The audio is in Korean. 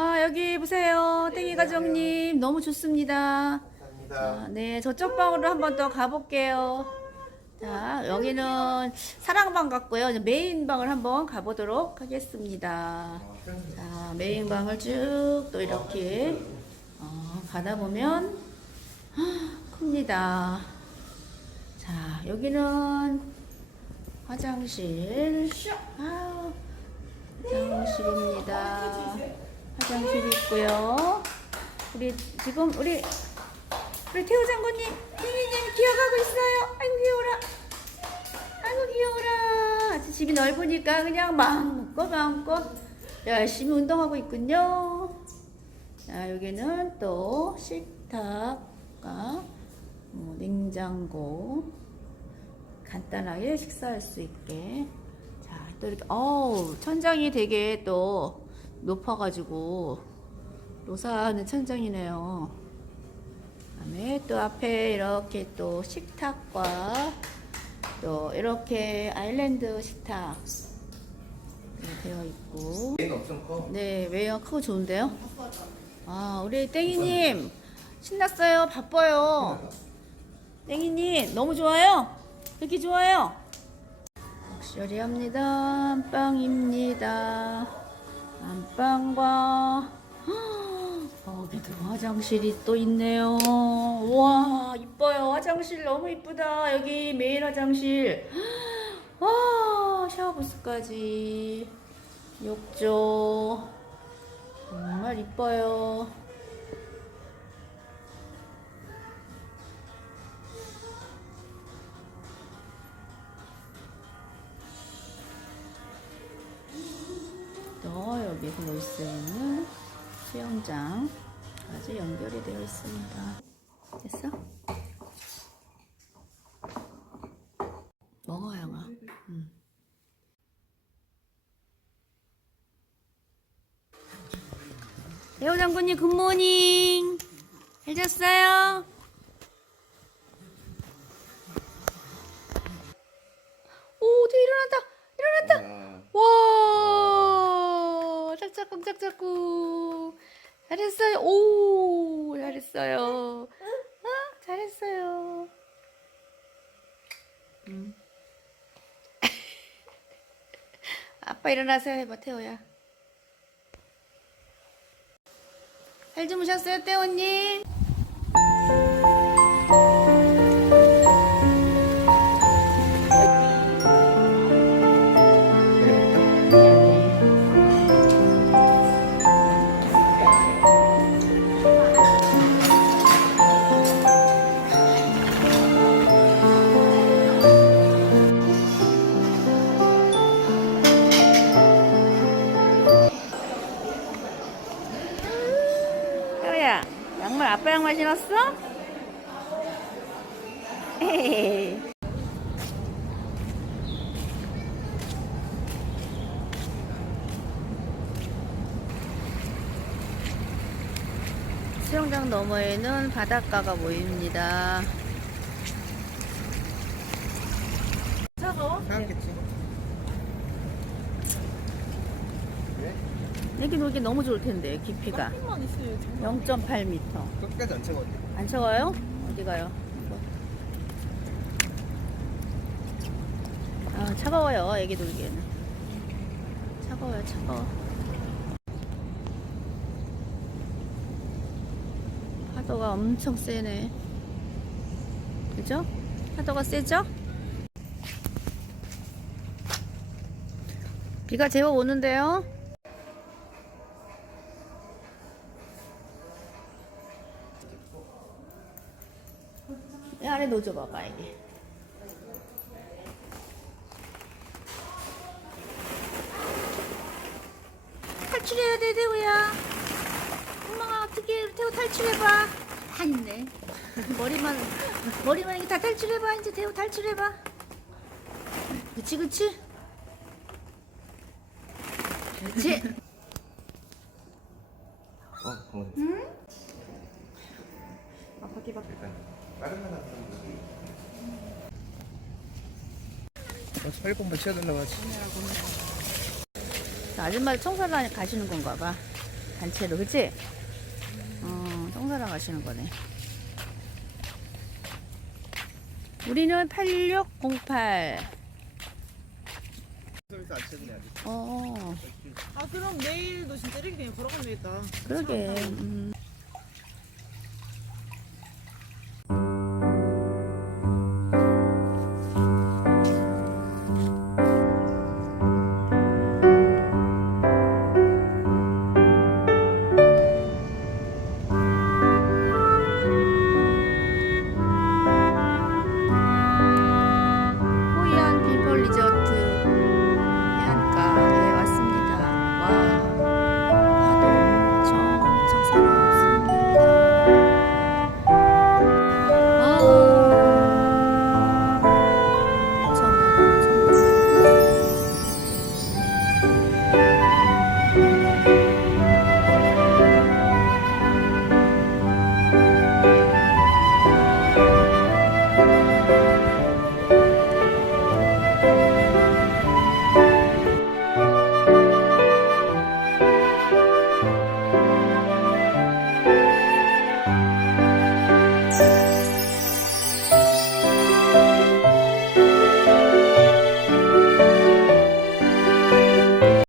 아 여기 보세요. 땡이 가족님 너무 좋습니다. 감사합니다. 자, 네 저쪽 방으로 한번 더 가볼게요. 자 여기는 사랑방 같고요. 이제 메인 방을 한번 가보도록 하겠습니다. 자 메인 방을 쭉 또 이렇게 어, 가다 보면 큽니다. 자 여기는 화장실. 아우, 화장실입니다. 화 장실이 있고요. 우리 지금 우리 우리 태호 장군님, 땡이님이 기어가고 있어요. 아이고 귀여워라. 아이고 귀여워라. 집이 넓으니까 그냥 마음껏 마음껏 열심히 운동하고 있군요. 자 여기는 또 식탁과 뭐 냉장고 간단하게 식사할 수 있게 자 또 이렇게 어우 천장이 되게 또 높아가지고 로사하는 천장이네요. 그다음에 또 앞에 이렇게 또 식탁과 또 이렇게 아일랜드 식탁 네, 되어 있고. 네 외형 크고 좋은데요? 아 우리 땡이님 신났어요? 바빠요? 땡이님 너무 좋아요? 이렇게 좋아요? 럭셔리합니다. 안방입니다 안방과 여기도 화장실이 또 있네요. 와 이뻐요. 화장실 너무 이쁘다. 여기 메인 화장실. 와 샤워부스까지. 욕조. 정말 이뻐요 수 있는 수영장까지 연결이 되어 있습니다. 됐어? 먹어 영아. 응. 배우 장군님 굿모닝. 잘 잤어요? 와, 짝짝꿍. 잘했어요. 오, 잘했어요. 아, 잘했어요. 음. 아빠 일어나세요 해봐 태호야. 잘 주무셨어요 태호님? 양말 신었어? 수영장 너머에는 바닷가가 보입니다. 차가워? 여기 놀기 너무 좋을 텐데 깊이가 0.8m. 끝까지 안 채워. 안 차가워요? 어디 가요? 아 차가워요 애기 놀기에는 차가워요 차가워 파도가 엄청 세네 그죠? 파도가 세죠? 비가 제법 오는데요 이 안에 넣어줘봐봐 이게. 탈출해야 돼 대우야. 엄마가 어떻게 대우 탈출해봐. 다 있네. 머리만 머리만 이게 다 탈출해봐 이제 대우 탈출해봐. 그치 그치. 그렇지. 어, 어. 응? 아빠 끼박. 일단 다른 하나 어, 빨리 공부 쳐야 된다고 하지. 아줌마 청소하러 가시는 건가 봐. 단체로, 그치? 어, 청소하러 가시는 거네. 우리는 8608. 서비스 안 치는데 아직. 어, 아 그럼 내일도 진짜 이렇게 그냥 걸어가면 되겠다. 그러게. 음.